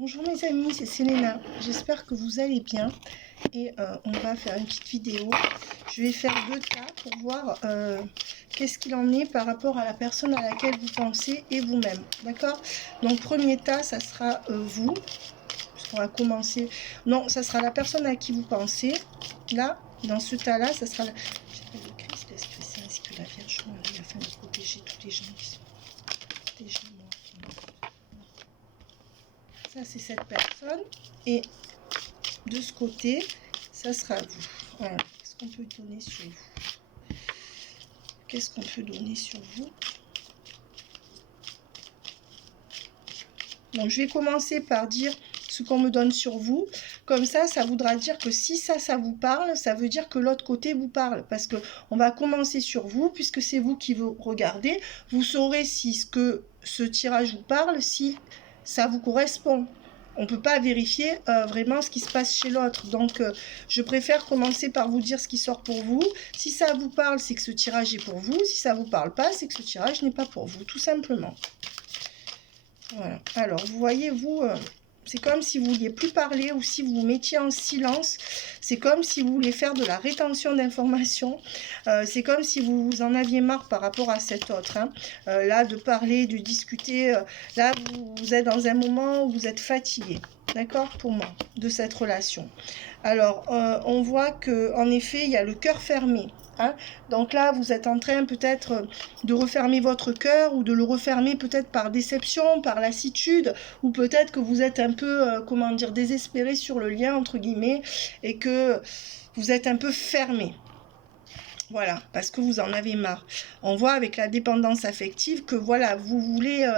Bonjour mes amis, c'est Selena. J'espère que vous allez bien et on va faire une petite vidéo. Je vais faire 2 cas pour voir qu'est-ce qu'il en est par rapport à la personne à laquelle vous pensez et vous-même. D'accord? Donc premier tas, ça sera vous. On va commencer. Non, ça sera la personne à qui vous pensez. Là, dans ce tas-là, ça sera la... J'ai pas de Christ, parce que c'est ainsi que la Vierge Marie afin de protéger tous les gens qui sont protégés. Ça, c'est cette personne. Et de ce côté, ça sera vous. Voilà. Qu'est-ce qu'on peut donner sur vous? Qu'est-ce qu'on peut donner sur vous? Donc, je vais commencer par dire ce qu'on me donne sur vous. Comme ça voudra dire que si ça vous parle, ça veut dire que l'autre côté vous parle. Parce que on va commencer sur vous, puisque c'est vous qui vous regardez. Vous saurez si ce tirage vous parle, si ça vous correspond. On ne peut pas vérifier vraiment ce qui se passe chez l'autre. Donc, je préfère commencer par vous dire ce qui sort pour vous. Si ça vous parle, c'est que ce tirage est pour vous. Si ça ne vous parle pas, c'est que ce tirage n'est pas pour vous, tout simplement. Voilà. Alors, vous voyez, vous, c'est comme si vous ne vouliez plus parler ou si vous vous mettiez en silence. C'est comme si vous vouliez faire de la rétention d'informations. C'est comme si vous en aviez marre par rapport à cet autre. Hein. Là, de parler, de discuter. Là, vous êtes dans un moment où vous êtes fatigué. D'accord, pour moi, de cette relation. Alors, on voit qu'en effet, il y a le cœur fermé. Hein. Donc là, vous êtes en train peut-être de refermer votre cœur ou de le refermer peut-être par déception, par lassitude, ou peut-être que vous êtes un peu, comment dire, désespéré sur le lien, entre guillemets, et que vous êtes un peu fermé. Voilà, parce que vous en avez marre. On voit avec la dépendance affective que voilà, vous voulez,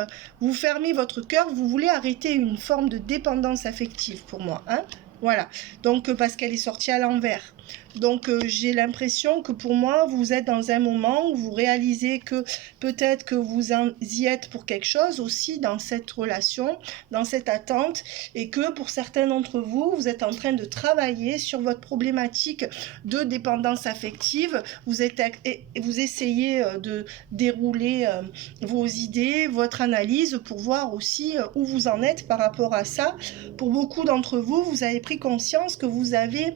vous fermez votre cœur, vous voulez arrêter une forme de dépendance affective pour moi. Hein. Voilà, donc parce qu'elle est sortie à l'envers. Donc j'ai l'impression que pour moi, vous êtes dans un moment où vous réalisez que peut-être que vous y êtes pour quelque chose aussi dans cette relation, dans cette attente, et que pour certains d'entre vous, vous êtes en train de travailler sur votre problématique de dépendance affective. Vous essayez de dérouler vos idées, votre analyse pour voir aussi où vous en êtes par rapport à ça. Pour beaucoup d'entre vous, vous avez pris conscience que vous avez,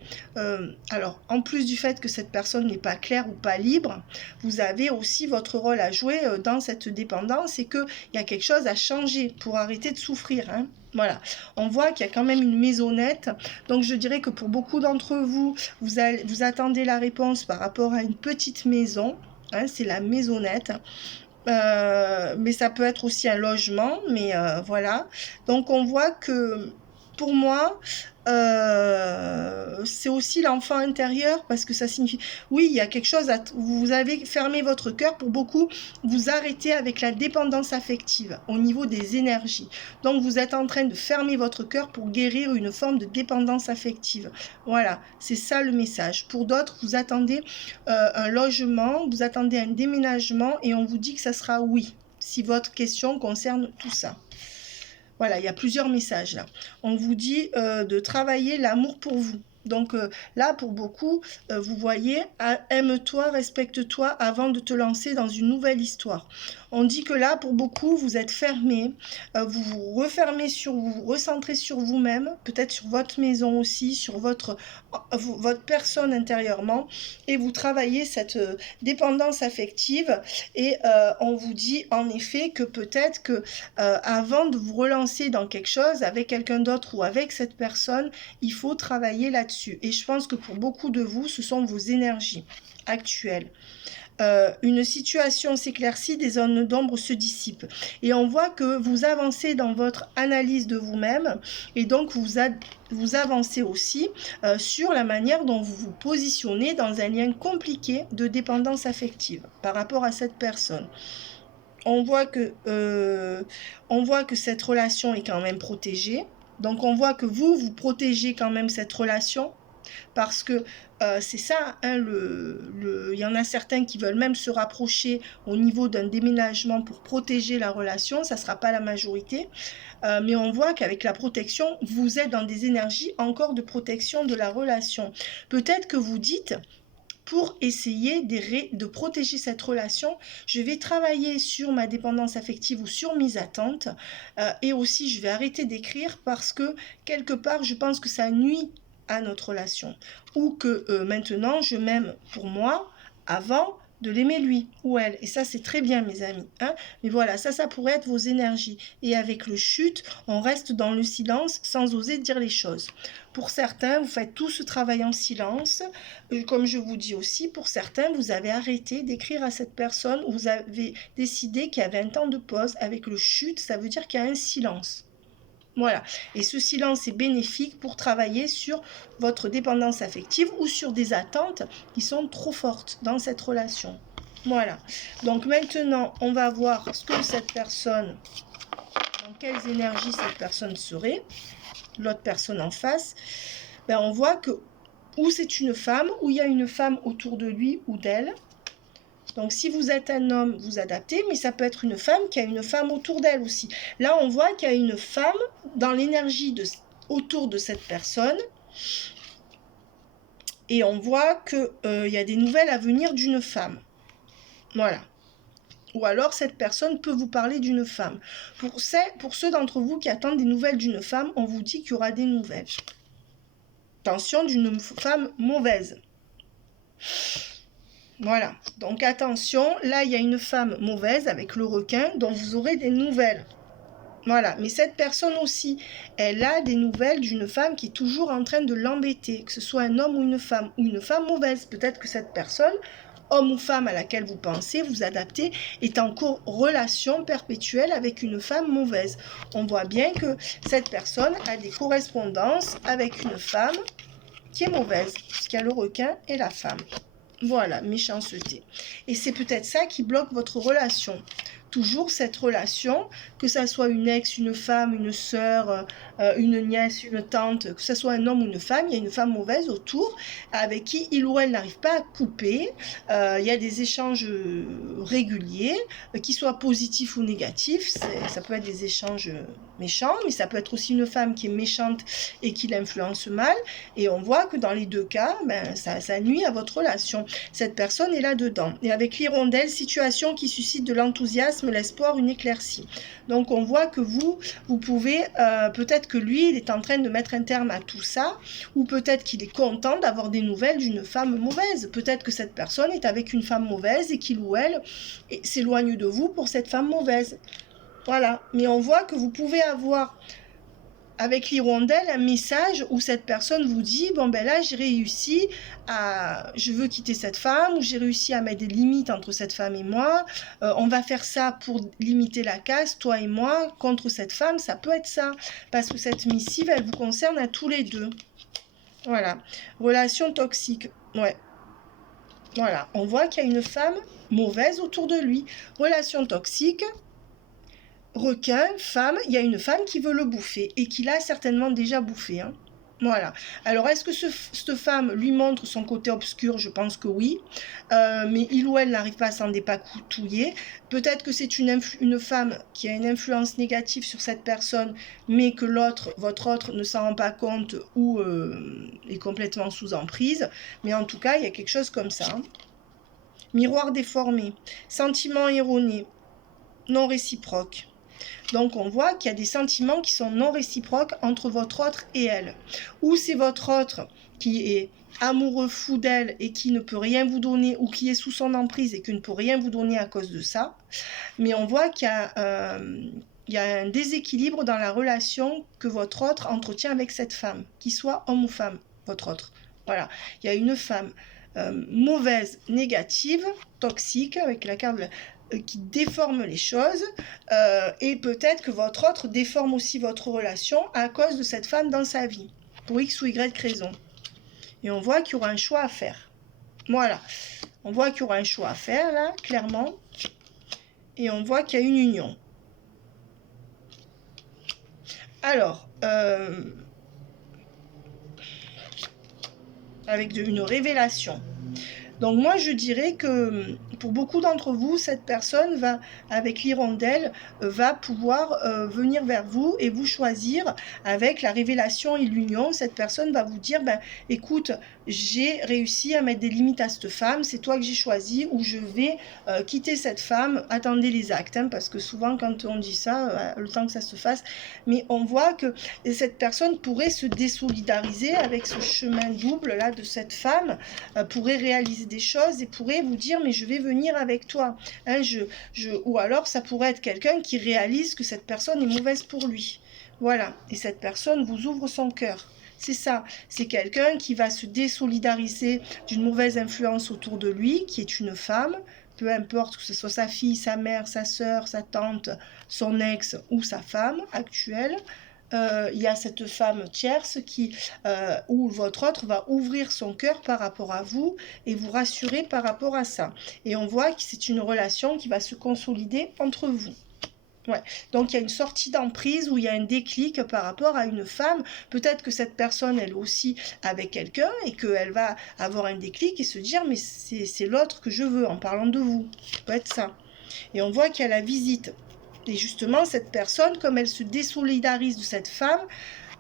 alors en plus du fait que cette personne n'est pas claire ou pas libre, vous avez aussi votre rôle à jouer dans cette dépendance et qu'il y a quelque chose à changer pour arrêter de souffrir. Hein. Voilà, on voit qu'il y a quand même une maisonnette, donc je dirais que pour beaucoup d'entre vous, vous attendez la réponse par rapport à une petite maison, hein, c'est la maisonnette. Mais ça peut être aussi un logement, mais voilà. Donc on voit que pour moi, c'est aussi l'enfant intérieur parce que ça signifie, oui, il y a quelque chose, vous avez fermé votre cœur. Pour beaucoup, vous arrêtez avec la dépendance affective au niveau des énergies. Donc vous êtes en train de fermer votre cœur pour guérir une forme de dépendance affective. Voilà, c'est ça le message. Pour d'autres, vous attendez un logement, vous attendez un déménagement et on vous dit que ça sera oui, si votre question concerne tout ça. Voilà, il y a plusieurs messages là. On vous dit de travailler l'amour pour vous. Donc là, pour beaucoup, vous voyez, aime-toi, respecte-toi avant de te lancer dans une nouvelle histoire. On dit que là, pour beaucoup, vous êtes fermé, vous vous refermez sur vous, vous recentrez sur vous-même, peut-être sur votre maison aussi, sur votre personne intérieurement, et vous travaillez cette dépendance affective. Et on vous dit en effet que peut-être que avant de vous relancer dans quelque chose avec quelqu'un d'autre ou avec cette personne, il faut travailler là-dessus. Et je pense que pour beaucoup de vous, ce sont vos énergies actuelles. Une situation s'éclaircit, des zones d'ombre se dissipent. Et on voit que vous avancez dans votre analyse de vous-même et donc vous avancez aussi sur la manière dont vous vous positionnez dans un lien compliqué de dépendance affective par rapport à cette personne. On voit que cette relation est quand même protégée. Donc on voit que vous protégez quand même cette relation parce que c'est ça, hein, il y en a certains qui veulent même se rapprocher au niveau d'un déménagement pour protéger la relation, ça ne sera pas la majorité, mais on voit qu'avec la protection, vous êtes dans des énergies encore de protection de la relation. Peut-être que vous dites, pour essayer de protéger cette relation. Je vais travailler sur ma dépendance affective ou sur mes attentes. Et aussi, je vais arrêter d'écrire parce que, quelque part, je pense que ça nuit à notre relation. Ou que maintenant, je m'aime pour moi avant de l'aimer lui ou elle. Et ça, c'est très bien, mes amis. Hein. Mais voilà, ça pourrait être vos énergies. Et avec le chute, on reste dans le silence sans oser dire les choses. Pour certains, vous faites tout ce travail en silence. Comme je vous dis aussi, pour certains, vous avez arrêté d'écrire à cette personne. Vous avez décidé qu'il y avait un temps de pause. Avec le chute, ça veut dire qu'il y a un silence. Voilà, et ce silence est bénéfique pour travailler sur votre dépendance affective ou sur des attentes qui sont trop fortes dans cette relation. Voilà, donc maintenant, on va voir ce que cette personne, dans quelles énergies cette personne serait, l'autre personne en face. Ben, on voit que ou c'est une femme, ou il y a une femme autour de lui ou d'elle. Donc, si vous êtes un homme, vous adaptez, mais ça peut être une femme qui a une femme autour d'elle aussi. Là, on voit qu'il y a une femme dans l'énergie autour de cette personne. Et on voit qu'il y a des nouvelles à venir d'une femme. Voilà. Ou alors, cette personne peut vous parler d'une femme. Pour ceux d'entre vous qui attendent des nouvelles d'une femme, on vous dit qu'il y aura des nouvelles. Attention, d'une femme mauvaise. Voilà, donc attention, là il y a une femme mauvaise avec le requin dont vous aurez des nouvelles. Voilà, mais cette personne aussi, elle a des nouvelles d'une femme qui est toujours en train de l'embêter, que ce soit un homme ou une femme mauvaise. Peut-être que cette personne, homme ou femme à laquelle vous pensez, vous adaptez, est en relation perpétuelle avec une femme mauvaise. On voit bien que cette personne a des correspondances avec une femme qui est mauvaise, puisqu'il y a le requin et la femme. Voilà, méchanceté. Et c'est peut-être ça qui bloque votre relation. Toujours cette relation, que ça soit une ex, une femme, une sœur, une nièce, une tante, que ce soit un homme ou une femme, il y a une femme mauvaise autour avec qui il ou elle n'arrive pas à couper. Il y a des échanges réguliers, qu'ils soient positifs ou négatifs. Ça peut être des échanges méchants, mais ça peut être aussi une femme qui est méchante et qui l'influence mal. Et on voit que dans les deux cas, ça nuit à votre relation. Cette personne est là-dedans. Et avec l'hirondelle, situation qui suscite de l'enthousiasme, l'espoir, une éclaircie. Donc on voit que vous pouvez, peut-être que lui, il est en train de mettre un terme à tout ça, ou peut-être qu'il est content d'avoir des nouvelles d'une femme mauvaise. Peut-être que cette personne est avec une femme mauvaise et qu'il ou elle s'éloigne de vous pour cette femme mauvaise. Voilà, mais on voit que vous pouvez avoir avec l'hirondelle un message où cette personne vous dit bon ben là j'ai réussi je veux quitter cette femme, ou j'ai réussi à mettre des limites entre cette femme et moi, on va faire ça pour limiter la casse, toi et moi contre cette femme. Ça peut être ça parce que cette missive elle vous concerne à tous les deux. Voilà, relation toxique, ouais. Voilà, on voit qu'il y a une femme mauvaise autour de lui, relation toxique. Requin, femme, il y a une femme qui veut le bouffer et qui l'a certainement déjà bouffé. Hein. Voilà. Alors, est-ce que cette femme lui montre son côté obscur? Je pense que oui. Mais il ou elle n'arrive pas à s'en dépatouiller. Peut-être que c'est une femme qui a une influence négative sur cette personne, mais que votre autre, ne s'en rend pas compte ou est complètement sous emprise. Mais en tout cas, il y a quelque chose comme ça. Hein. Miroir déformé. Sentiment erroné. Non réciproque. Donc on voit qu'il y a des sentiments qui sont non réciproques entre votre autre et elle. Ou c'est votre autre qui est amoureux fou d'elle et qui ne peut rien vous donner, ou qui est sous son emprise et qui ne peut rien vous donner à cause de ça. Mais on voit qu'il y a un déséquilibre dans la relation que votre autre entretient avec cette femme, qu'il soit homme ou femme, votre autre. Voilà, il y a une femme mauvaise, négative, toxique, avec la carte qui déforme les choses, et peut-être que votre autre déforme aussi votre relation à cause de cette femme dans sa vie, pour X ou Y raison. Et on voit qu'il y aura un choix à faire. Voilà, on voit qu'il y aura un choix à faire là, clairement, et on voit qu'il y a une union. Alors, avec une révélation. Donc moi je dirais que pour beaucoup d'entre vous, cette personne va, avec l'hirondelle, va pouvoir venir vers vous et vous choisir avec la révélation et l'union. Cette personne va vous dire, ben, écoute, j'ai réussi à mettre des limites à cette femme, c'est toi que j'ai choisi, ou je vais quitter cette femme, attendez les actes, hein, parce que souvent quand on dit ça, le temps que ça se fasse, mais on voit que cette personne pourrait se désolidariser avec ce chemin double là de cette femme, pourrait réaliser des choses et pourrait vous dire, mais je vais venir avec toi, hein, ou alors ça pourrait être quelqu'un qui réalise que cette personne est mauvaise pour lui, voilà, et cette personne vous ouvre son cœur. C'est ça, c'est quelqu'un qui va se désolidariser d'une mauvaise influence autour de lui, qui est une femme, peu importe que ce soit sa fille, sa mère, sa sœur, sa tante, son ex ou sa femme actuelle. Il y a cette femme tierce ou votre autre va ouvrir son cœur par rapport à vous et vous rassurer par rapport à ça. Et on voit que c'est une relation qui va se consolider entre vous. Ouais. Donc il y a une sortie d'emprise où il y a un déclic par rapport à une femme. Peut-être que cette personne, elle aussi, avec quelqu'un et qu'elle va avoir un déclic et se dire, mais c'est l'autre que je veux en parlant de vous. Ça peut être ça. Et on voit qu'il y a la visite. Et justement, cette personne, comme elle se désolidarise de cette femme,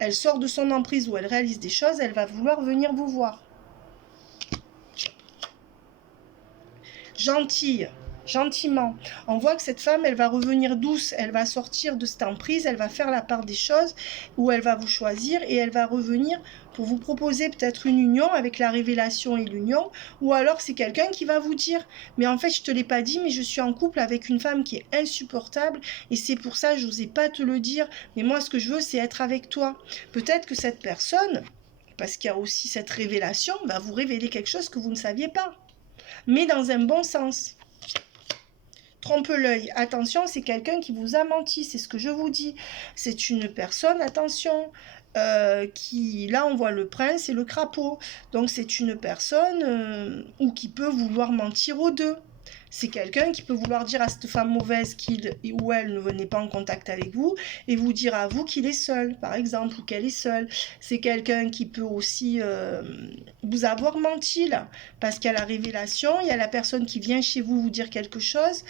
elle sort de son emprise où elle réalise des choses, elle va vouloir venir vous voir. Gentille. Gentiment. On voit que cette femme, elle va revenir douce, elle va sortir de cette emprise, elle va faire la part des choses, où elle va vous choisir et elle va revenir pour vous proposer peut-être une union avec la révélation et l'union, ou alors c'est quelqu'un qui va vous dire, mais en fait je te l'ai pas dit, mais je suis en couple avec une femme qui est insupportable et c'est pour ça je n'osais pas te le dire, mais moi ce que je veux c'est être avec toi. Peut-être que cette personne, parce qu'il y a aussi cette révélation, va vous révéler quelque chose que vous ne saviez pas, mais dans un bon sens. Trompe l'œil, attention, c'est quelqu'un qui vous a menti, c'est ce que je vous dis. C'est une personne, attention, qui, là on voit le prince et le crapaud. Donc c'est une personne ou qui peut vouloir mentir aux deux. C'est quelqu'un qui peut vouloir dire à cette femme mauvaise qu'il ou elle ne venait pas en contact avec vous et vous dire à vous qu'il est seul, par exemple, ou qu'elle est seule. C'est quelqu'un qui peut aussi vous avoir menti, là, parce qu'il y a la révélation, il y a la personne qui vient chez vous dire quelque chose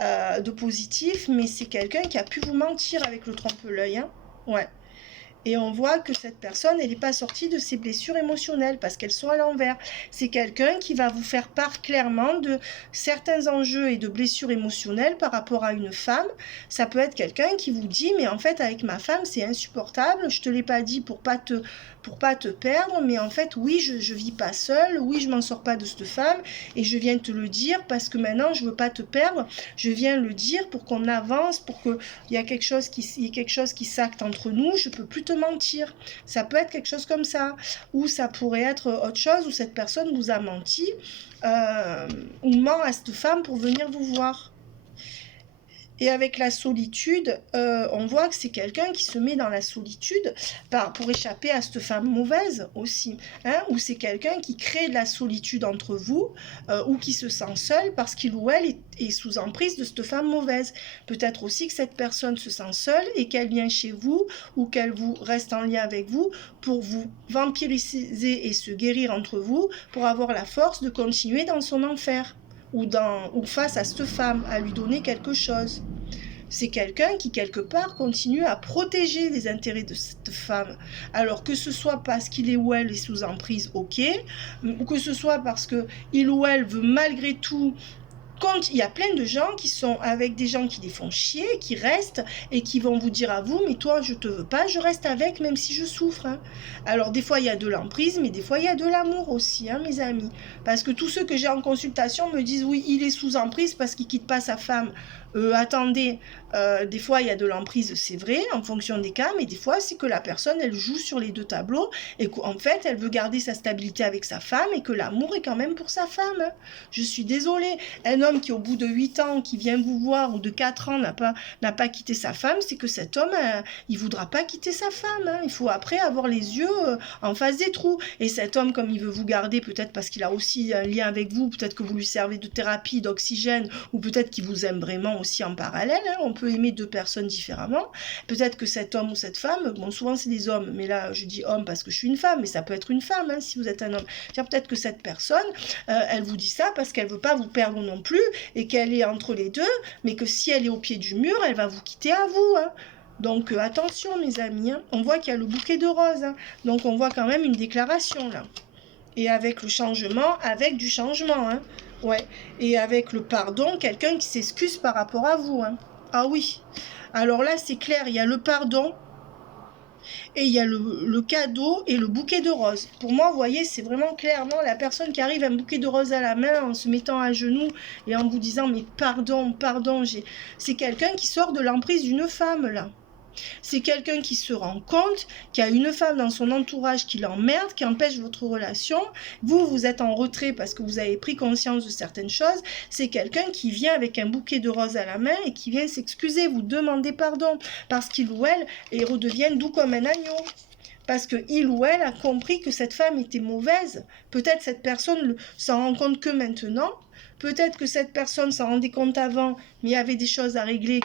de positif, mais c'est quelqu'un qui a pu vous mentir avec le trompe-l'œil, hein. Ouais. Et on voit que cette personne, elle n'est pas sortie de ses blessures émotionnelles parce qu'elles sont à l'envers. C'est quelqu'un qui va vous faire part clairement de certains enjeux et de blessures émotionnelles par rapport à une femme. Ça peut être quelqu'un qui vous dit, mais en fait, avec ma femme, c'est insupportable. Je te l'ai pas dit pour pas te perdre, mais en fait, oui, je vis pas seule. Oui, je m'en sors pas de cette femme et je viens te le dire parce que maintenant, je veux pas te perdre. Je viens le dire pour qu'on avance, pour qu'il y ait quelque chose qui s'acte entre nous. Je peux plus te mentir. Ça peut être quelque chose comme ça. Ou ça pourrait être autre chose où cette personne vous a menti ou ment à cette femme pour venir vous voir. Et avec la solitude, on voit que c'est quelqu'un qui se met dans la solitude pour échapper à cette femme mauvaise aussi. Hein, ou c'est quelqu'un qui crée de la solitude entre vous ou qui se sent seul parce qu'il ou elle est sous emprise de cette femme mauvaise. Peut-être aussi que cette personne se sent seule et qu'elle vient chez vous ou qu'elle vous reste en lien avec vous pour vous vampiriser et se guérir entre vous pour avoir la force de continuer dans son enfer. Ou face à cette femme, à lui donner quelque chose. C'est quelqu'un qui, quelque part, continue à protéger les intérêts de cette femme. Alors que ce soit parce qu'il est ou elle est sous emprise, ok, ou que ce soit parce qu'il ou elle veut malgré tout... Quand il y a plein de gens qui sont avec des gens qui les font chier, qui restent et qui vont vous dire à vous, mais toi je te veux pas, je reste avec même si je souffre. Hein. Alors des fois il y a de l'emprise, mais des fois il y a de l'amour aussi, hein, mes amis. Parce que tous ceux que j'ai en consultation me disent oui, il est sous emprise parce qu'il quitte pas sa femme. Attendez, des fois il y a de l'emprise, c'est vrai, en fonction des cas, mais des fois c'est que la personne elle joue sur les deux tableaux et qu'en fait elle veut garder sa stabilité avec sa femme et que l'amour est quand même pour sa femme. Hein. Je suis désolée, un homme qui au bout de 8 ans qui vient vous voir ou de 4 ans n'a pas quitté sa femme, c'est que cet homme il voudra pas quitter sa femme. Hein. Il faut après avoir les yeux en face des trous. Et cet homme comme il veut vous garder, peut-être parce qu'il a aussi un lien avec vous, peut-être que vous lui servez de thérapie, d'oxygène, ou peut-être qu'il vous aime vraiment aimant aussi en parallèle, hein. On peut aimer deux personnes différemment. Peut-être que cet homme ou cette femme, bon, souvent c'est des hommes, mais là je dis homme parce que je suis une femme, mais ça peut être une femme, hein, si vous êtes un homme. Peut-être que cette personne, elle vous dit ça parce qu'elle veut pas vous perdre non plus, et qu'elle est entre les deux, mais que si elle est au pied du mur, elle va vous quitter à vous, hein. Donc attention mes amis, hein. On voit qu'il y a le bouquet de roses, hein. Donc on voit quand même une déclaration là. Et avec le changement, avec du changement, hein. Ouais. Et avec le pardon, quelqu'un qui s'excuse par rapport à vous, hein. Ah oui. Alors là, c'est clair, il y a le pardon, et il y a le cadeau et le bouquet de roses. Pour moi, vous voyez, c'est vraiment clairement la personne qui arrive un bouquet de roses à la main en se mettant à genoux et en vous disant « mais pardon, pardon ». C'est quelqu'un qui sort de l'emprise d'une femme, là. C'est quelqu'un qui se rend compte qu'il y a une femme dans son entourage qui l'emmerde, qui empêche votre relation. Vous, vous êtes en retrait parce que vous avez pris conscience de certaines choses. C'est quelqu'un qui vient avec un bouquet de roses à la main et qui vient s'excuser, vous demander pardon parce qu'il ou elle redevient doux comme un agneau. Parce qu'il ou elle a compris que cette femme était mauvaise. Peut-être cette personne s'en rend compte que maintenant. Peut-être que cette personne s'en rendait compte avant, mais il y avait des choses à régler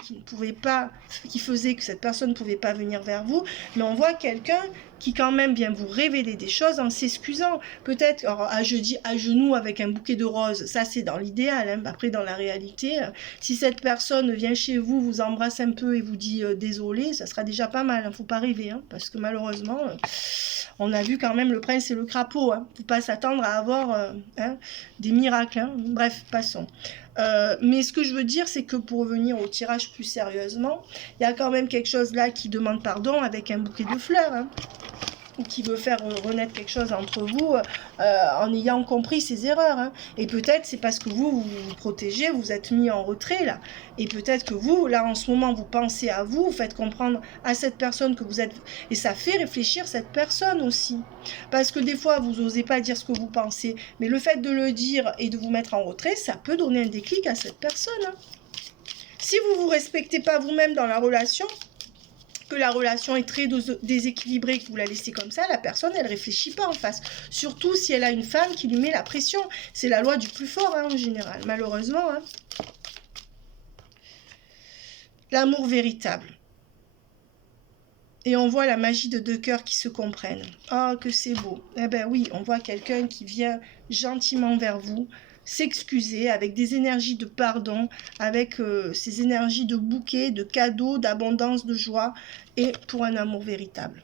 qui faisaient que cette personne ne pouvait pas venir vers vous. Mais on voit quelqu'un qui quand même vient vous révéler des choses en s'excusant. Peut-être, je dis à genoux avec un bouquet de roses, ça c'est dans l'idéal, hein. Après dans la réalité, si cette personne vient chez vous, vous embrasse un peu et vous dit désolé, ça sera déjà pas mal, hein. Faut pas rêver, hein, parce que malheureusement, on a vu quand même le prince et le crapaud, hein. Faut pas s'attendre à avoir des miracles, hein. Bref, passons. Mais ce que je veux dire, c'est que pour revenir au tirage plus sérieusement, il y a quand même quelque chose là qui demande pardon avec un bouquet de fleurs, hein, ou qui veut faire renaître quelque chose entre vous en ayant compris ses erreurs, hein. Et peut-être c'est parce que vous protégez, vous êtes mis en retrait là. Et peut-être que vous, là en ce moment, vous pensez à vous faites comprendre à cette personne que vous êtes... Et ça fait réfléchir cette personne aussi. Parce que des fois, vous n'osez pas dire ce que vous pensez. Mais le fait de le dire et de vous mettre en retrait, ça peut donner un déclic à cette personne, hein. Si vous ne vous respectez pas vous-même dans la relation, que la relation est très déséquilibrée, que vous la laissez comme ça, la personne, elle réfléchit pas en face. Surtout si elle a une femme qui lui met la pression. C'est la loi du plus fort, hein, en général, malheureusement, hein. L'amour véritable. Et on voit la magie de deux cœurs qui se comprennent. Oh, que c'est beau. Eh ben oui, on voit quelqu'un qui vient gentiment vers vous, s'excuser avec des énergies de pardon, avec ces énergies de bouquet, de cadeaux, d'abondance, de joie, et pour un amour véritable.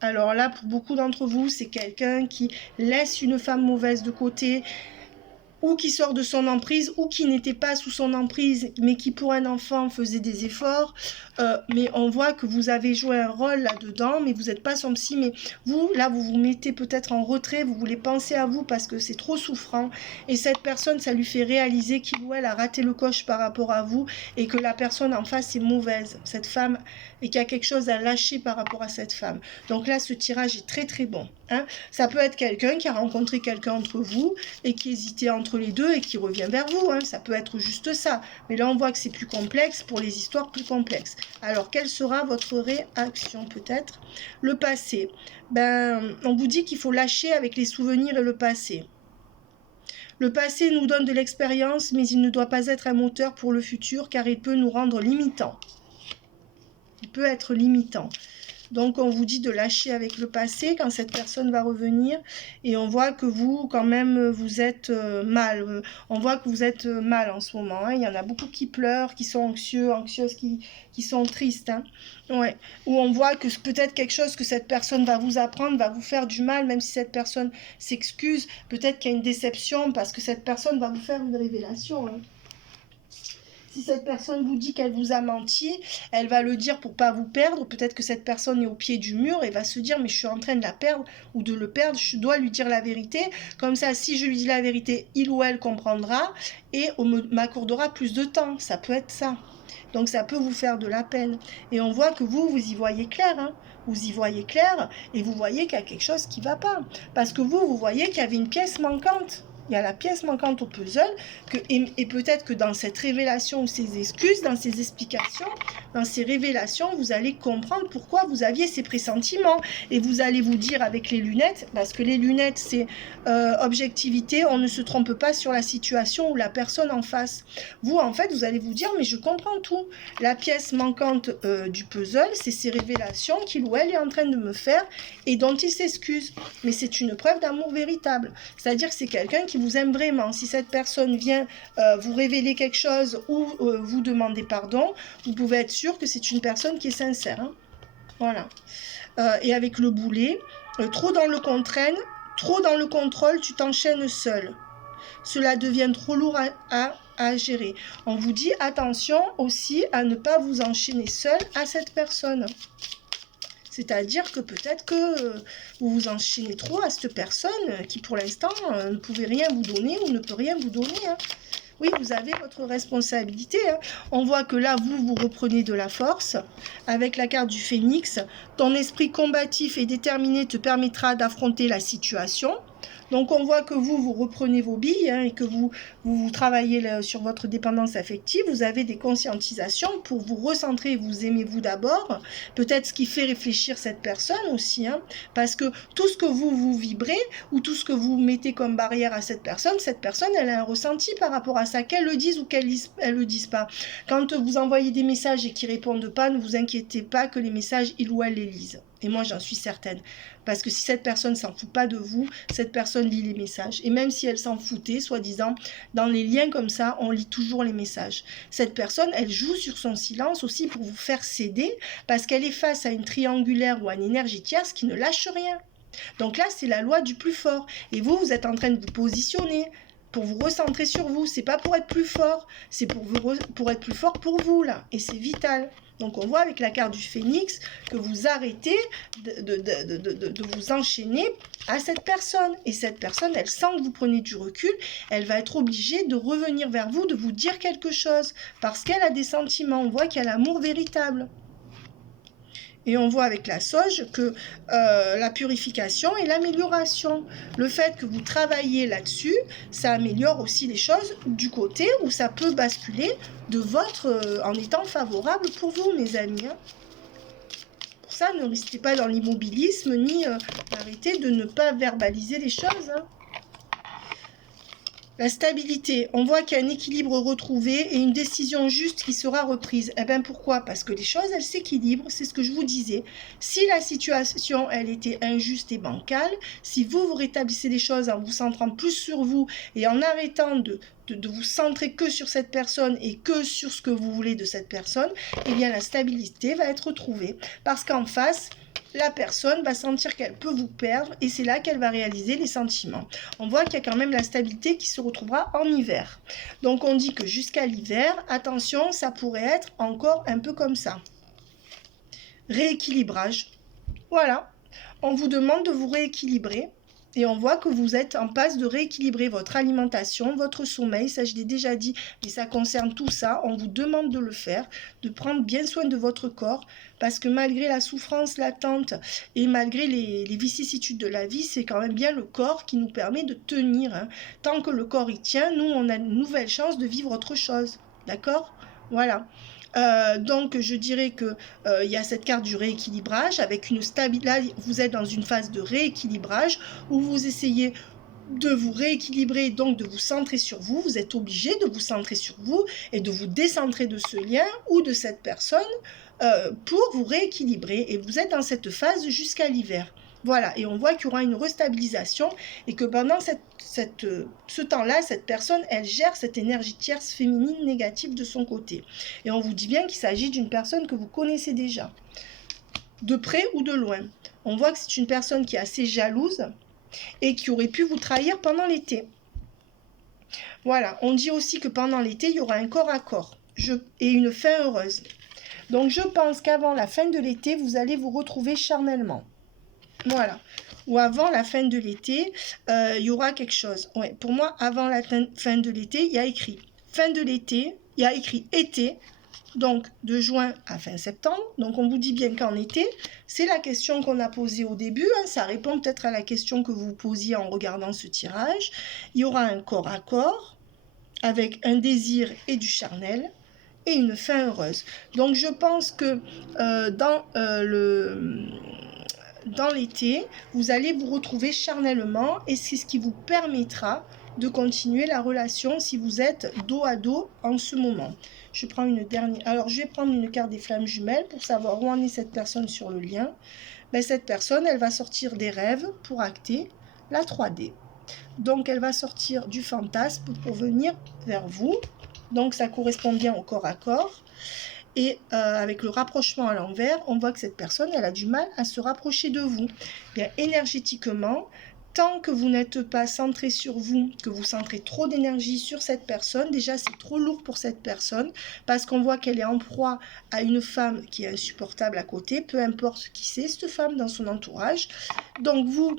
Alors là, pour beaucoup d'entre vous, c'est quelqu'un qui laisse une femme mauvaise de côté, ou qui sort de son emprise, ou qui n'était pas sous son emprise, mais qui pour un enfant faisait des efforts. Mais on voit que vous avez joué un rôle là-dedans, mais vous n'êtes pas son psy, mais vous, là, vous vous mettez peut-être en retrait, vous voulez penser à vous parce que c'est trop souffrant, et cette personne, ça lui fait réaliser qu'il ou elle a raté le coche par rapport à vous, et que la personne en face est mauvaise, cette femme, et qu'il y a quelque chose à lâcher par rapport à cette femme. Donc là, ce tirage est très très bon, hein. Ça peut être quelqu'un qui a rencontré quelqu'un entre vous, et qui hésitait entre les deux, et qui revient vers vous, hein. Ça peut être juste ça, mais là on voit que c'est plus complexe, pour les histoires plus complexes. Alors, quelle sera votre réaction peut-être? Le passé. On vous dit qu'il faut lâcher avec les souvenirs et le passé. Le passé nous donne de l'expérience, mais il ne doit pas être un moteur pour le futur, car il peut nous rendre limitants. Il peut être limitant. Donc, on vous dit de lâcher avec le passé quand cette personne va revenir. Et on voit que vous, quand même, vous êtes mal. On voit que vous êtes mal en ce moment, hein. Il y en a beaucoup qui pleurent, qui sont anxieuses, qui sont tristes, hein. Ouais. Où on voit que peut-être quelque chose que cette personne va vous apprendre, va vous faire du mal, même si cette personne s'excuse. Peut-être qu'il y a une déception parce que cette personne va vous faire une révélation, hein. Si cette personne vous dit qu'elle vous a menti, elle va le dire pour pas vous perdre. Peut-être que cette personne est au pied du mur et va se dire mais je suis en train de la perdre ou de le perdre, je dois lui dire la vérité. Comme ça, si je lui dis la vérité, il ou elle comprendra et m'accordera plus de temps. Ça peut être ça. Donc ça peut vous faire de la peine. Et on voit que vous y voyez clair, hein. Vous y voyez clair et vous voyez qu'il y a quelque chose qui ne va pas. Parce que vous voyez qu'il y avait une pièce manquante. Il y a la pièce manquante au puzzle, et peut-être que dans cette révélation ou ces excuses, dans ces explications, dans ces révélations, vous allez comprendre pourquoi vous aviez ces pressentiments. Et vous allez vous dire avec les lunettes, parce que les lunettes, c'est objectivité, on ne se trompe pas sur la situation ou la personne en face. Vous, en fait, vous allez vous dire, mais je comprends tout. La pièce manquante du puzzle, c'est ces révélations qu'il ou elle est en train de me faire et dont il s'excuse. Mais c'est une preuve d'amour véritable. C'est-à-dire que c'est quelqu'un qui vous aime vraiment. Si cette personne vient vous révéler quelque chose ou vous demander pardon, vous pouvez être sûr que c'est une personne qui est sincère. Hein. Voilà. Et avec le boulet, trop dans le contrainte, trop dans le contrôle, tu t'enchaînes seul. Cela devient trop lourd à gérer. On vous dit attention aussi à ne pas vous enchaîner seul à cette personne. C'est-à-dire que peut-être que vous vous enchaînez trop à cette personne qui pour l'instant ne pouvait rien vous donner ou ne peut rien vous donner. Hein. Oui, vous avez votre responsabilité. Hein. On voit que là, vous reprenez de la force. Avec la carte du phénix, ton esprit combatif et déterminé te permettra d'affronter la situation. Donc on voit que vous reprenez vos billes hein, et que vous travaillez sur votre dépendance affective, vous avez des conscientisations pour vous recentrer, vous aimez vous d'abord, peut-être ce qui fait réfléchir cette personne aussi, hein, parce que tout ce que vous vibrez ou tout ce que vous mettez comme barrière à cette personne, elle a un ressenti par rapport à ça, qu'elle le dise ou qu'elle le dise pas. Quand vous envoyez des messages et qu'ils répondent pas, ne vous inquiétez pas que les messages, il ou elle les lisent. Et moi, j'en suis certaine. Parce que si cette personne s'en fout pas de vous, cette personne lit les messages. Et même si elle s'en foutait, soi-disant, dans les liens comme ça, on lit toujours les messages. Cette personne, elle joue sur son silence aussi pour vous faire céder, parce qu'elle est face à une triangulaire ou à une énergie tierce qui ne lâche rien. Donc là, c'est la loi du plus fort. Et vous êtes en train de vous positionner pour vous recentrer sur vous. C'est pas pour être plus fort, c'est pour être plus fort pour vous, là. Et c'est vital. Donc on voit avec la carte du phénix que vous arrêtez de vous enchaîner à cette personne. Et cette personne, elle sent que vous prenez du recul, elle va être obligée de revenir vers vous, de vous dire quelque chose. Parce qu'elle a des sentiments, on voit qu'il y a l'amour véritable. Et on voit avec la sauge que la purification et l'amélioration. Le fait que vous travaillez là-dessus, ça améliore aussi les choses du côté où ça peut basculer en étant favorable pour vous, mes amis. Hein. Pour ça, ne restez pas dans l'immobilisme, ni arrêtez de ne pas verbaliser les choses. Hein. La stabilité, on voit qu'il y a un équilibre retrouvé et une décision juste qui sera reprise. Eh bien pourquoi? Parce que les choses, elles s'équilibrent, c'est ce que je vous disais. Si la situation, elle était injuste et bancale, si vous rétablissez les choses en vous centrant plus sur vous et en arrêtant de vous centrer que sur cette personne et que sur ce que vous voulez de cette personne, eh bien la stabilité va être retrouvée. Parce qu'en face, la personne va sentir qu'elle peut vous perdre et c'est là qu'elle va réaliser les sentiments. On voit qu'il y a quand même la stabilité qui se retrouvera en hiver. Donc on dit que jusqu'à l'hiver, attention, ça pourrait être encore un peu comme ça. Rééquilibrage. Voilà, on vous demande de vous rééquilibrer. Et on voit que vous êtes en passe de rééquilibrer votre alimentation, votre sommeil, ça je l'ai déjà dit, mais ça concerne tout ça. On vous demande de le faire, de prendre bien soin de votre corps, parce que malgré la souffrance latente et malgré les vicissitudes de la vie, c'est quand même bien le corps qui nous permet de tenir. Hein. Tant que le corps y tient, nous on a une nouvelle chance de vivre autre chose. D'accord ? Voilà. Donc je dirais que il y a cette carte du rééquilibrage avec une stabilité. Là vous êtes dans une phase de rééquilibrage où vous essayez de vous rééquilibrer, donc de vous centrer sur vous. Vous êtes obligé de vous centrer sur vous et de vous décentrer de ce lien ou de cette personne pour vous rééquilibrer. Et vous êtes dans cette phase jusqu'à l'hiver. Voilà, et on voit qu'il y aura une restabilisation et que pendant ce temps-là, cette personne, elle gère cette énergie tierce féminine négative de son côté. Et on vous dit bien qu'il s'agit d'une personne que vous connaissez déjà, de près ou de loin. On voit que c'est une personne qui est assez jalouse et qui aurait pu vous trahir pendant l'été. Voilà, on dit aussi que pendant l'été, il y aura un corps à corps et une fin heureuse. Donc je pense qu'avant la fin de l'été, vous allez vous retrouver charnellement. Voilà. Ou avant la fin de l'été, il y aura quelque chose. Ouais, pour moi, avant la fin de l'été, il y a écrit fin de l'été, il y a écrit été Donc, de juin à fin septembre. Donc, on vous dit bien qu'en été, c'est la question qu'on a posée au début. Hein, ça répond peut-être à la question que vous posiez en regardant ce tirage. Il y aura un corps à corps avec un désir et du charnel et une fin heureuse. Donc, je pense que dans l'été, vous allez vous retrouver charnellement et c'est ce qui vous permettra de continuer la relation si vous êtes dos à dos en ce moment. Je prends une dernière. Alors, je vais prendre une carte des flammes jumelles pour savoir où en est cette personne sur le lien. Ben, cette personne, elle va sortir des rêves pour acter la 3D. Donc, elle va sortir du fantasme pour venir vers vous. Donc, ça correspond bien au corps à corps. Et avec le rapprochement à l'envers, on voit que cette personne, elle a du mal à se rapprocher de vous. Bien, énergétiquement, tant que vous n'êtes pas centré sur vous, que vous centrez trop d'énergie sur cette personne, déjà c'est trop lourd pour cette personne, parce qu'on voit qu'elle est en proie à une femme qui est insupportable à côté, peu importe qui c'est, cette femme dans son entourage. Donc vous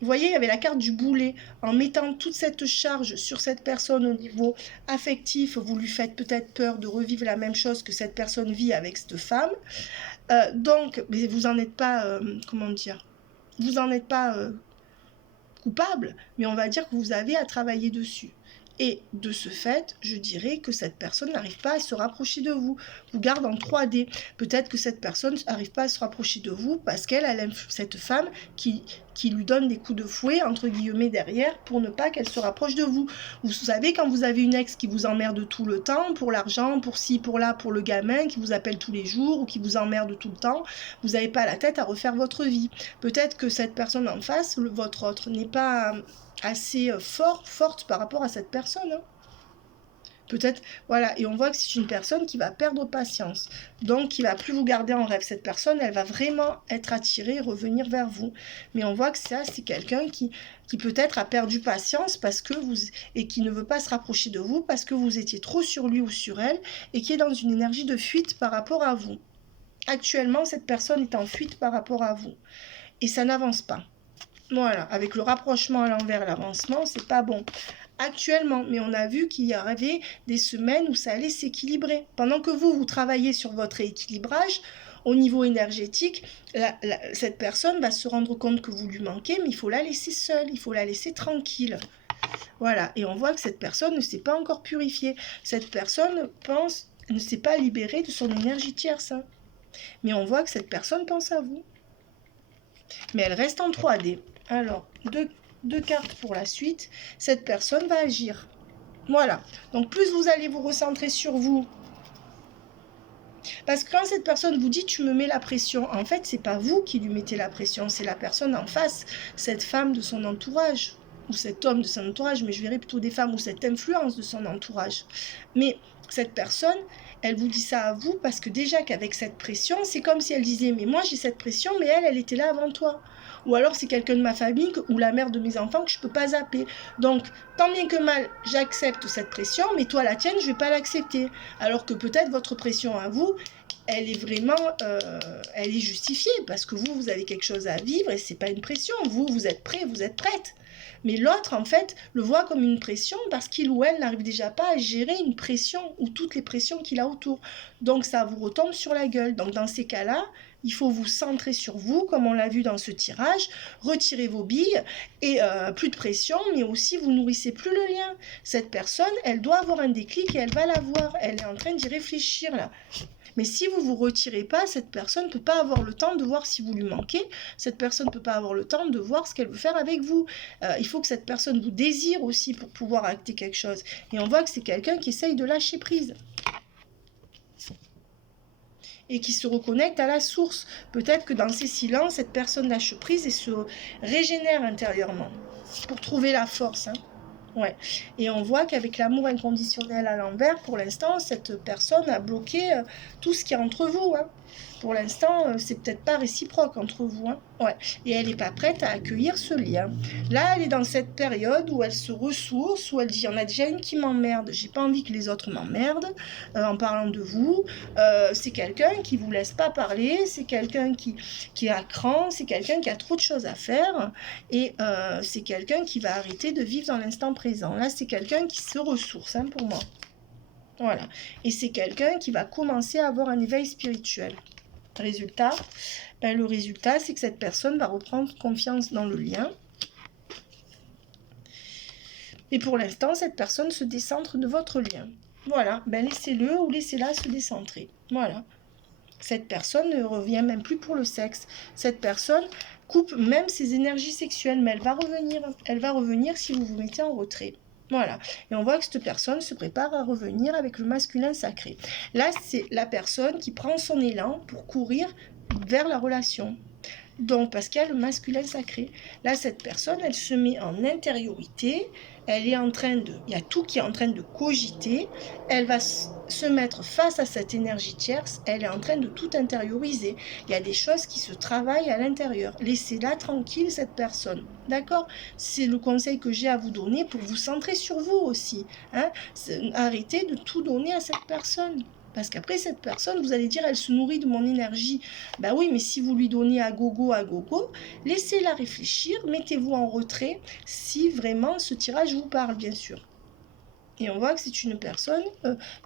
voyez, il y avait la carte du boulet. En mettant toute cette charge sur cette personne au niveau affectif, vous lui faites peut-être peur de revivre la même chose que cette personne vit avec cette femme. Donc, mais vous n'en êtes pas, comment dire, vous n'en êtes pas coupable, mais on va dire que vous avez à travailler dessus. Et de ce fait, je dirais que cette personne n'arrive pas à se rapprocher de vous. Vous garde en 3D. Peut-être que cette personne n'arrive pas à se rapprocher de vous parce qu'elle aime cette femme qui lui donne des coups de fouet, entre guillemets, derrière, pour ne pas qu'elle se rapproche de vous. Vous savez, quand vous avez une ex qui vous emmerde tout le temps, pour l'argent, pour ci, pour là, pour le gamin, qui vous appelle tous les jours, ou qui vous emmerde tout le temps, vous n'avez pas la tête à refaire votre vie. Peut-être que cette personne en face, votre autre, n'est pas assez forte par rapport à cette personne. Hein. Peut-être, voilà, et on voit que c'est une personne qui va perdre patience, donc qui va plus vous garder en rêve. Cette personne, elle va vraiment être attirée, revenir vers vous. Mais on voit que ça, c'est quelqu'un qui peut-être a perdu patience parce que et qui ne veut pas se rapprocher de vous parce que vous étiez trop sur lui ou sur elle et qui est dans une énergie de fuite par rapport à vous. Actuellement, cette personne est en fuite par rapport à vous et ça n'avance pas. Voilà, avec le rapprochement à l'envers et l'avancement, c'est pas bon. Actuellement, mais on a vu qu'il y avait des semaines où ça allait s'équilibrer. Pendant que vous travaillez sur votre équilibrage, au niveau énergétique, cette personne va se rendre compte que vous lui manquez, mais il faut la laisser seule, il faut la laisser tranquille. Voilà, et on voit que cette personne ne s'est pas encore purifiée. Cette personne ne s'est pas libérée de son énergie tierce. Hein. Mais on voit que cette personne pense à vous. Mais elle reste en 3D. Alors, deux cartes pour la suite. Cette personne va agir. Voilà. Donc, plus vous allez vous recentrer sur vous. Parce que quand cette personne vous dit « tu me mets la pression », en fait, c'est pas vous qui lui mettez la pression, c'est la personne en face, cette femme de son entourage, ou cet homme de son entourage, mais je verrais plutôt des femmes, ou cette influence de son entourage. Mais cette personne, elle vous dit ça à vous parce que déjà qu'avec cette pression, c'est comme si elle disait « mais moi j'ai cette pression, mais elle était là avant toi ». Ou alors c'est quelqu'un de ma famille ou la mère de mes enfants que je ne peux pas zapper. Donc, tant bien que mal, j'accepte cette pression, mais toi, la tienne, je ne vais pas l'accepter. Alors que peut-être votre pression à vous, elle est vraiment elle est justifiée parce que vous avez quelque chose à vivre et ce n'est pas une pression. Vous êtes prêt, vous êtes prête. Mais l'autre, en fait, le voit comme une pression parce qu'il ou elle n'arrive déjà pas à gérer une pression ou toutes les pressions qu'il a autour. Donc, ça vous retombe sur la gueule. Donc, dans ces cas-là, il faut vous centrer sur vous, comme on l'a vu dans ce tirage, retirer vos billes et plus de pression, mais aussi vous nourrissez plus le lien. Cette personne, elle doit avoir un déclic et elle va l'avoir. Elle est en train d'y réfléchir là. Mais si vous ne vous retirez pas, cette personne ne peut pas avoir le temps de voir si vous lui manquez. Cette personne ne peut pas avoir le temps de voir ce qu'elle veut faire avec vous. Il faut que cette personne vous désire aussi pour pouvoir acter quelque chose. Et on voit que c'est quelqu'un qui essaye de lâcher prise. Et qui se reconnecte à la source. Peut-être que dans ces silences, cette personne lâche prise et se régénère intérieurement pour trouver la force. Hein. Ouais. Et on voit qu'avec l'amour inconditionnel à l'envers, pour l'instant, cette personne a bloqué tout ce qui est entre vous. Hein. Pour l'instant, c'est peut-être pas réciproque entre vous. Hein. Ouais. Et elle n'est pas prête à accueillir ce lien. Là, elle est dans cette période où elle se ressource, où elle dit, il y en a déjà une qui m'emmerde, j'ai pas envie que les autres m'emmerdent en parlant de vous. C'est quelqu'un qui vous laisse pas parler, c'est quelqu'un qui est à cran, c'est quelqu'un qui a trop de choses à faire et c'est quelqu'un qui va arrêter de vivre dans l'instant présent. Là, c'est quelqu'un qui se ressource, hein, pour moi. Voilà. Et c'est quelqu'un qui va commencer à avoir un éveil spirituel. Résultat, le résultat, c'est que cette personne va reprendre confiance dans le lien. Et pour l'instant, cette personne se décentre de votre lien. Voilà, laissez-le ou laissez-la se décentrer. Voilà. Cette personne ne revient même plus pour le sexe. Cette personne coupe même ses énergies sexuelles, mais elle va revenir. Elle va revenir si vous vous mettez en retrait. Voilà. Et on voit que cette personne se prépare à revenir avec le masculin sacré. Là, c'est la personne qui prend son élan pour courir vers la relation. Donc, parce qu'il y a le masculin sacré. Là, cette personne, elle se met en intériorité. Elle est en train de... Il y a tout qui est en train de cogiter. Elle va se mettre face à cette énergie tierce. Elle est en train de tout intérioriser. Il y a des choses qui se travaillent à l'intérieur. Laissez-la tranquille, cette personne. D'accord? C'est le conseil que j'ai à vous donner pour vous centrer sur vous aussi. Hein? Arrêtez de tout donner à cette personne. Parce qu'après, cette personne, vous allez dire, elle se nourrit de mon énergie. Ben oui, mais si vous lui donnez à gogo, laissez-la réfléchir, mettez-vous en retrait, si vraiment ce tirage vous parle, bien sûr. Et on voit que c'est une personne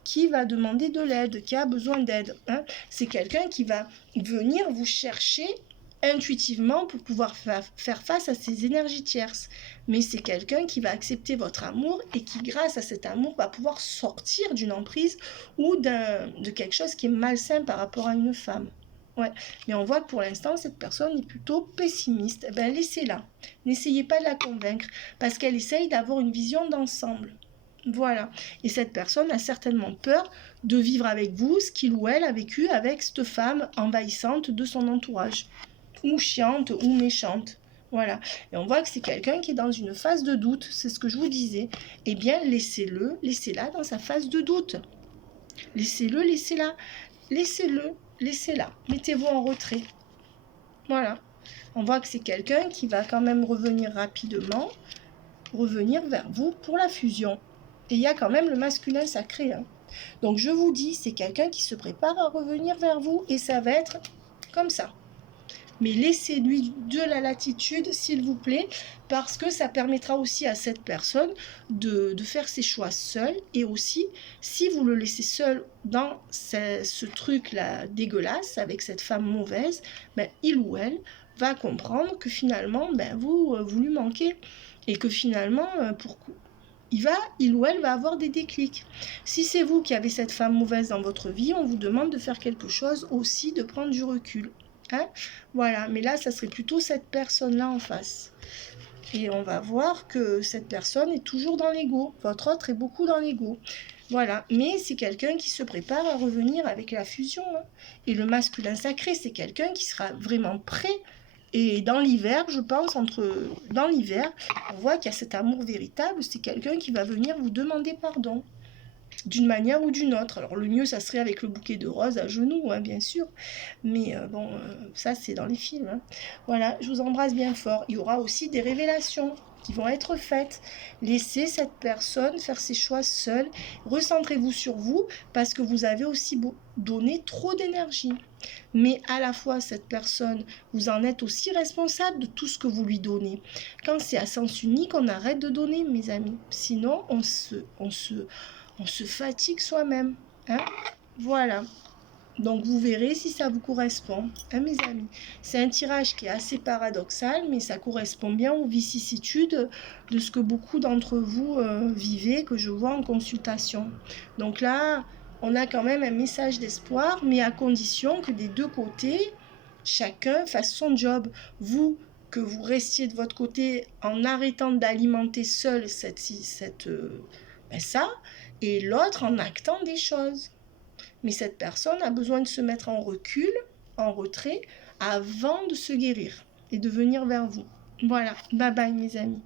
qui va demander de l'aide, qui a besoin d'aide. Hein. C'est quelqu'un qui va venir vous chercher intuitivement pour pouvoir faire face à ces énergies tierces. Mais c'est quelqu'un qui va accepter votre amour et qui, grâce à cet amour, va pouvoir sortir d'une emprise ou de quelque chose qui est malsain par rapport à une femme. Ouais. Mais on voit que pour l'instant, cette personne est plutôt pessimiste. Laissez-la. N'essayez pas de la convaincre parce qu'elle essaye d'avoir une vision d'ensemble. Voilà. Et cette personne a certainement peur de vivre avec vous ce qu'il ou elle a vécu avec cette femme envahissante de son entourage. Ou chiante ou méchante. Voilà. Et on voit que c'est quelqu'un qui est dans une phase de doute. C'est ce que je vous disais. Eh bien, laissez-la dans sa phase de doute. Laissez-le, laissez-la. Laissez-le, laissez-la. Mettez-vous en retrait. Voilà. On voit que c'est quelqu'un qui va quand même revenir rapidement, revenir vers vous pour la fusion. Et il y a quand même le masculin sacré. Hein. Donc je vous dis, c'est quelqu'un qui se prépare à revenir vers vous et ça va être comme ça. Mais laissez-lui de la latitude, s'il vous plaît, parce que ça permettra aussi à cette personne de faire ses choix seule. Et aussi, si vous le laissez seul dans ce truc-là dégueulasse, avec cette femme mauvaise, il ou elle va comprendre que finalement, vous lui manquez. Et que finalement, il ou elle va avoir des déclics. Si c'est vous qui avez cette femme mauvaise dans votre vie, on vous demande de faire quelque chose aussi, de prendre du recul. Hein? Voilà, mais là, ça serait plutôt cette personne-là en face. Et on va voir que cette personne est toujours dans l'ego. Votre autre est beaucoup dans l'ego. Voilà, mais c'est quelqu'un qui se prépare à revenir avec la fusion. Hein. Et le masculin sacré, c'est quelqu'un qui sera vraiment prêt. Et dans l'hiver, je pense, dans l'hiver, on voit qu'il y a cet amour véritable. C'est quelqu'un qui va venir vous demander pardon. D'une manière ou d'une autre. Alors le mieux, ça serait avec le bouquet de roses à genoux, hein, bien sûr. Mais ça, c'est dans les films. Hein. Voilà, je vous embrasse bien fort. Il y aura aussi des révélations qui vont être faites. Laissez cette personne faire ses choix seule. Recentrez-vous sur vous parce que vous avez aussi donné trop d'énergie. Mais à la fois, cette personne, vous en êtes aussi responsable de tout ce que vous lui donnez. Quand c'est à sens unique, on arrête de donner, mes amis. Sinon, on se fatigue soi-même. Hein. Voilà. Donc vous verrez si ça vous correspond, hein, mes amis. C'est un tirage qui est assez paradoxal, mais ça correspond bien aux vicissitudes de ce que beaucoup d'entre vous vivez, que je vois en consultation. Donc là, on a quand même un message d'espoir, mais à condition que des deux côtés, chacun fasse son job. Vous, que vous restiez de votre côté en arrêtant d'alimenter seul ça, et l'autre en actant des choses. Mais cette personne a besoin de se mettre en recul, en retrait, avant de se guérir et de venir vers vous. Voilà, bye bye mes amis.